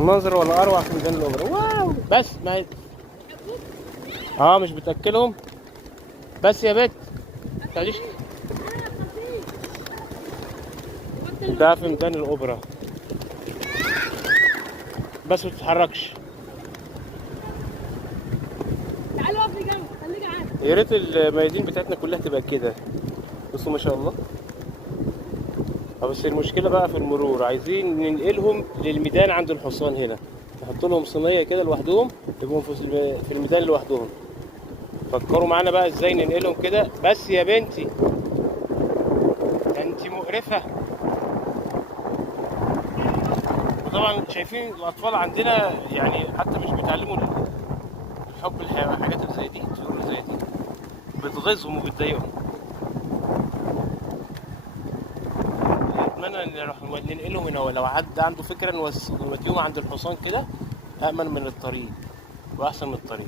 منظر ولا اروع في ميدان الاوبرا. واو بس ما هي. مش بتاكلهم. بس يا بت تعاليش. ده في ميدان الاوبرا بس ما تتحركش. تعالوا اقف لي جنب خليك عادي. يا ريت الميادين بتاعتنا كلها تبقى كده. بصوا ما شاء الله. بس المشكله بقى في المرور، عايزين ننقلهم للميدان عند الحصان هنا، نحط لهم صينيه كده لوحدهم، يبقوا في الميدان لوحدهم. فكروا معانا بقى ازاي ننقلهم كده. بس يا بنتي ده انت مقرفه. وطبعا شايفين الاطفال عندنا يعني حتى مش بيتعلموا حب الحاجات اللي زي دي، الطيور اللي زي دي بتغيظهم وبتضايقهم. اتمنى ان نروح ننقلهم هنا، لو حد عنده فكره نوديهم عند الحصان كده، امن من الطريق واحسن من الطريق.